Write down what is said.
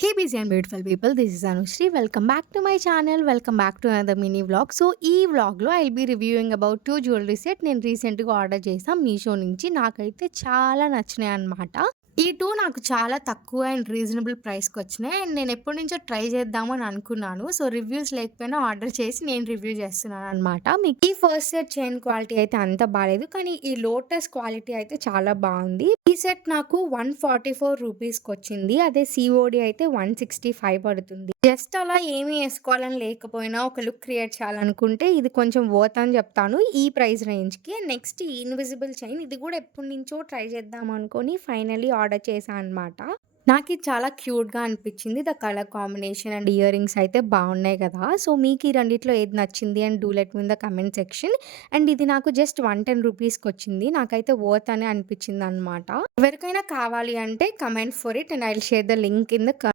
Hey busy and beautiful people, this is Anushri. Welcome back to my channel. Welcome back to another mini vlog. So ఈ వ్లాగ్‌లో I'll be reviewing about 2 jewellery set నేను రీసెంట్‌గా order చేశా మీషో నుంచి. నాకైతే చాలా నచ్చినాయన్నమాట. ఈ 2 నాకు చాలా తక్కువ అండ్ రీజనబుల్ ప్రైస్‌కొచ్చినాయి. అండ్ నేను ఎప్పటినుంచో ట్రై చేద్దామని అనుకున్నాను. సో రివ్యూస్ లేకపోయినా ఆర్డర్ చేసి నేను రివ్యూ చేస్తున్నానన్నమాట. మీకు ఈ ఫస్ట్ సెట్ చైన్ క్వాలిటీ అయితే అంత బాలేదు. కానీ ఈ లోటస్ క్వాలిటీ అయితే చాలా బావుంది. ఈ సెట్ నాకు 144 రూపీస్‌కొచ్చింది. అదే సీఓడీ అయితే 165 పడుతుంది. జస్ట్ అలా ఏమి ఏసుకోవాలని లేకపోయినా ఒక లుక్ క్రియేట్ చేయాలనుకుంటే ఇది కొంచెం వర్త్ అని చెప్తాను ఈ ప్రైస్ రేంజ్‌కి. నెక్స్ట్ ఈ ఇన్విజిబుల్ చైన్ ఇది కూడా ఎప్పటినుంచో ట్రై చేద్దాం అనుకోని ఫైనల్లీ ఆర్డర్ చేశా అనమాట. నాకిది చాలా క్యూట్‌గా అనిపిచ్చింది. The colour combination and ear rings అయితే బావున్నాయి కదా! సో మీకు ఈ రెండిట్లో ఏది నచ్చింది and do let me in the comment section. And ఇది నాకు జస్ట్ 110 రూపీస్‌కొచ్చింది. నాకైతే వర్త్ అనే అనిపిచ్చిందనమాట. ఎవరికైనా కావాలి అంటే comment for it and I will share the link in the